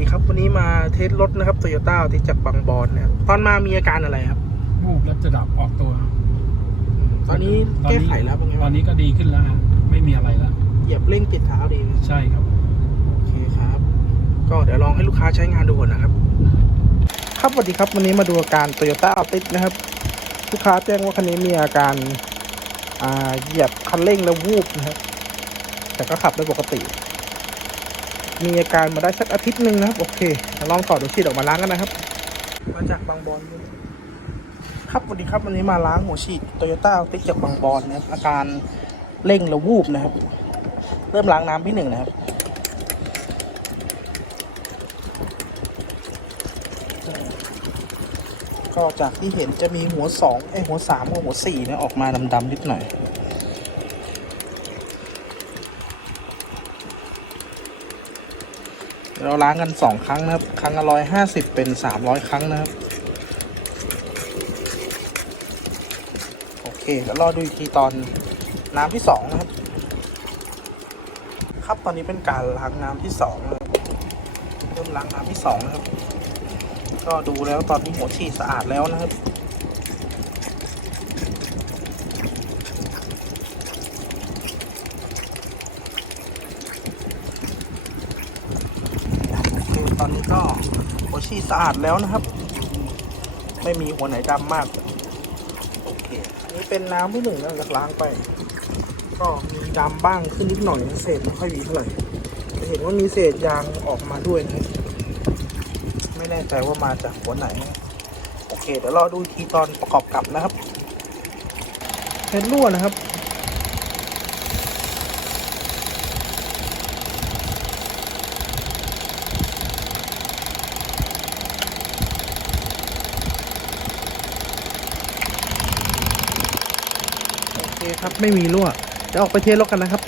ดีครับ วันนี้มาเทสรถนะครับโตโยต้าที่จากบางบอนนะครับตอนมามีอาการอะไรครับวูบแล้วจะดับออกตัวตอนนี้แก้ไขแล้วเป็นไงตอบ้านงนี้ก็ดีขึ้นแล้วฮะไม่มีอะไรแล้วเหยียบเร่งติดเท้าดีไหมใช่ครับโอเคครับ ก็เดี๋ยวลองให้ลูกค้าใช้งานดูก่อนนะครับ ครับสวัสดีครับวันนี้มาดูอาการโตโยต้าอัลติสนะครับ ลูกค้าแจ้งว่าคันนี้มีอาการอ่าเหยียบคันเร่งแล้ววูบนะครับแต่ก็ขับได้ปกติ มีอาการมาได้สักอาทิตย์หนึ่งนะครับ โอเคลองถอดดูชีดออกมาล้างกันนะครับ มาจากบางบอนครับสวัสดีครับวันนี้มาล้างหัวฉีดโตโยต้าติดจากบางบอนนะครับ อาการเร่งแล้ววูบนะครับ เริ่มล้างน้ำที่หนึ่งนะครับก็จากที่เห็นจะมีหัวสองไอหัวสามกับหัวสี่เนี่ยออกมาดำๆนิดหน่อย เราล้างกันสองครั้งนะครับ ครั้งละร้อยห้าสิบเป็นสามร้อยครั้งนะครับ โอเคแล้วรอดูอีกทีตอนน้ำที่สองนะครับ ครับตอนนี้เป็นการล้างน้ำที่สองนะครับเริ่มล้างน้ำที่สองนะครับ ก็ดูแล้วตอนนี้หัวฉีดสะอาดแล้วนะครับ โอเค ตอนนี้ก็หัวฉีดสะอาดแล้วนะครับ ไม่มีหัวไหนดำมาก โอเค อันนี้เป็นน้ำที่หนึ่งนะจากล้างไป ก็มีดำบ้างขึ้นนิดหน่อยเศษไม่ค่อยมีเท่าไหร่จะเห็นว่ามีเศษยางออกมาด้วยนะไม่แน่ใจว่ามาจากหัวไหน โอเค เดี๋ยวรอดูทีตอนประกอบกลับนะครับเพชรรั่วนะครับ เคครับไม่มีรั่วเดี๋ยวออกไปเทสรถกันนะครับ